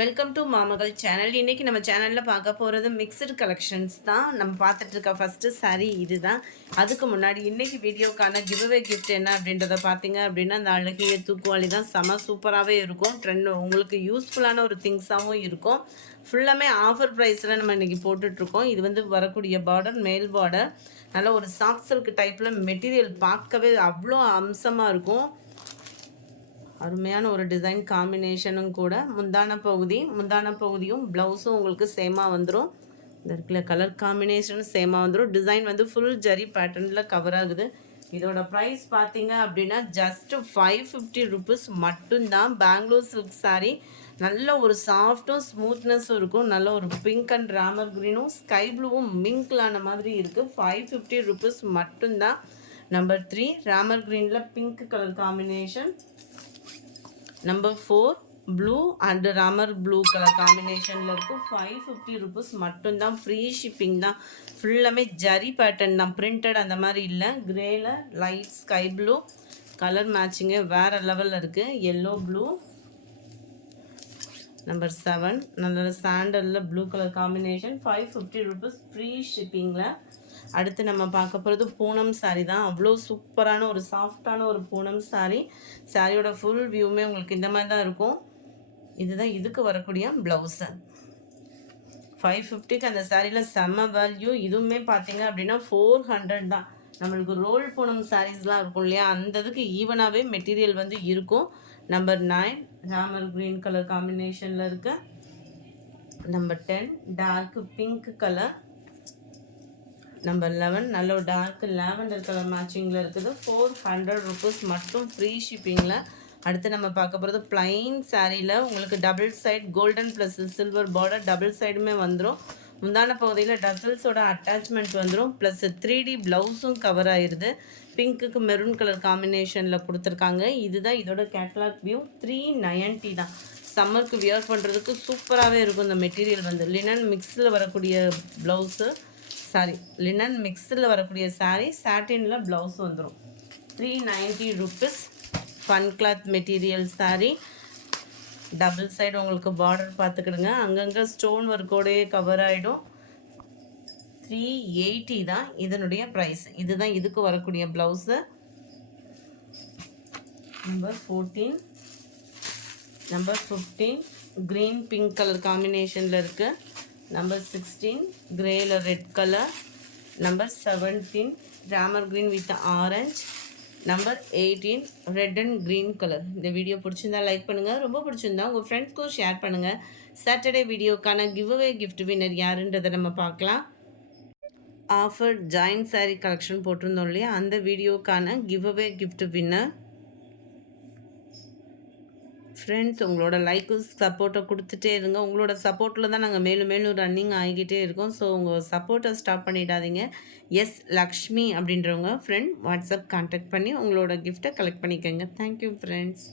Welcome to மாமகள் channel. இன்றைக்கி நம்ம சேனலில் பார்க்க போகிறது மிக்சடு கலெக்ஷன்ஸ் தான். நம்ம பார்த்துட்ருக்க ஃபஸ்ட்டு சாரீ இது தான். அதுக்கு முன்னாடி இன்றைக்கி வீடியோக்கான கிவ்அவே கிஃப்ட் என்ன அப்படின்றத பார்த்தீங்க அப்படின்னா, அந்த அழகிய தூக்குவாளி தான் செம சூப்பராகவே இருக்கும். ட்ரெண்ட் உங்களுக்கு யூஸ்ஃபுல்லான ஒரு திங்ஸாகவும் இருக்கும். ஃபுல்லாமே ஆஃபர் ப்ரைஸில் நம்ம இன்றைக்கி போட்டுட்ருக்கோம். இது வந்து வரக்கூடிய பார்டர் மேல் பார்டர் நல்ல ஒரு சாஃப்ட் சில்க் டைப்பில் மெட்டீரியல் பார்க்கவே அவ்வளோ அம்சமாக இருக்கும். அருமையான ஒரு டிசைன் காம்பினேஷனும் கூட. முந்தான பகுதியும் ப்ளவுஸும் உங்களுக்கு சேமாக வந்துடும். இந்த இருக்கிற கலர் காம்பினேஷனும் சேமாக வந்துடும். டிசைன் வந்து ஃபுல் ஜரி பேட்டர்னில் கவர் ஆகுது. இதோட ப்ரைஸ் பார்த்தீங்க அப்படின்னா ஜஸ்ட் 550 ருபீஸ் மட்டும்தான். பெங்களூர் சில்க் சாரீ நல்ல ஒரு சாஃப்ட்டும் ஸ்மூத்னஸும் இருக்கும். நல்ல ஒரு பிங்க் அண்ட் ராமர் க்ரீனும் ஸ்கை ப்ளூவும் மிங்க்லான மாதிரி இருக்குது. 550 ருபீஸ் மட்டும்தான். நம்பர் 3 ராமர் க்ரீனில் pink colour combination. Number 4 blue and Ramar blue colour காம்பினேஷனில் இருக்கும். 550 ருபீஸ் மட்டும்தான். ஃப்ரீ ஷிப்பிங் தான். ஃபுல்லாமே ஜரி பேட்டர்ன் தான், பிரிண்டட் அந்த மாதிரி இல்லை. கிரேல light sky blue colour matching வேறு லெவலில் இருக்குது. Yellow blue. நம்பர் 7 நல்ல சாண்டலில் blue colour combination. 550 rupees free ஷிப்பிங்கில். அடுத்து நம்ம பார்க்க போகிறது பூனம் சாரீ தான். அவ்வளோ சூப்பரான ஒரு சாஃப்டான ஒரு பூனம் சாரீ. சாரியோட ஃபுல் வியூமே உங்களுக்கு இந்த மாதிரி தான் இருக்கும். இதுதான் இதுக்கு வரக்கூடிய ப்ளவுஸு. 550க்கு அந்த சாரியில் செம்ம வேல்யூ. இதுவுமே பார்த்தீங்க அப்படின்னா 400 தான். நம்மளுக்கு ரோல் பூனம் சாரீஸ்லாம் இருக்கும் இல்லையா, அந்த இதுக்கு ஈவனாகவே மெட்டீரியல் வந்து இருக்கும். நம்பர் 9 ராமர் க்ரீன் கலர் காம்பினேஷனில் இருக்கு. Number 10 dark pink colour. Number 11 நல்ல ஒரு டார்க் லாவெண்டர் கலர் மேட்சிங்கில் இருக்குது. 400 ருபீஸ் மட்டும் ஃப்ரீ ஷிப்பிங்கில். அடுத்து நம்ம பார்க்க போகிறது பிளைன் சாரியில் உங்களுக்கு double side golden plus silver border double சைடுமே வந்துடும். முந்தான பகுதியில் டசல்ஸோட அட்டாச்மெண்ட் வந்துடும். ப்ளஸ் 3D ப்ளவுஸும் கவர் ஆயிடுது. பிங்க்குக்கு மெரூன் கலர் காம்பினேஷனில் கொடுத்துருக்காங்க. இதுதான் இதோட கேட்லாக் வியூ. 390 தான். சம்மருக்கு வியர் பண்ணுறதுக்கு சூப்பராகவே இருக்கும். இந்த மெட்டீரியல் வந்து லினன் மிக்ஸில் வரக்கூடிய ப்ளவுஸு, சாரி லினன் மிக்ஸில் வரக்கூடிய சாரீ, சாட்டினில் ப்ளவுஸ் வந்துடும். 390 rupees. Fun cloth material sari. Double side உங்களுக்கு பார்டர் பார்த்துக்கிடுங்க. அங்கங்கே ஸ்டோன் ஒர்க்கோடையே கவர் ஆகிடும். 380 தான் இதனுடைய ப்ரைஸ். இதுதான் இதுக்கு வரக்கூடிய blouse. Number 14 number 15 green pink colour காம்பினேஷனில் இருக்குது. நம்பர் 16 கிரேல red colour. Number 17 Ramar green with orange. Number 18 red and green colour. இந்த வீடியோ பிடிச்சிருந்தா லைக் பண்ணுங்கள். ரொம்ப பிடிச்சிருந்தா உங்கள் ஃப்ரெண்ட்ஸ்க்கும் ஷேர் பண்ணுங்கள். சாட்டர்டே வீடியோக்கான கிவ்அவே கிஃப்ட் வின்னர் யாருன்றதை நம்ம பார்க்கலாம். ஆஃபர் ஜாயின்ட் சாரீ கலெக்ஷன் போட்டிருந்தோம் இல்லையா, அந்த வீடியோக்கான கிவ்அவே கிஃப்ட் வின்னர். ஃப்ரெண்ட்ஸ், உங்களோட லைக்கும் சப்போர்ட்டை கொடுத்துட்டே இருங்க. உங்களோட சப்போர்ட்டில் தான் நாங்கள் மேலும் மேலும் ரன்னிங் ஆகிக்கிட்டே இருக்கோம். ஸோ உங்கள் சப்போர்ட்டை ஸ்டாப் பண்ணிடாதீங்க. எஸ் லக்ஷ்மி அப்படின்றவங்க ஃப்ரெண்ட் வாட்ஸ்அப் கான்டாக்ட் பண்ணி உங்களோட கிஃப்ட்டை கலெக்ட் பண்ணிக்கோங்க. Thank you friends.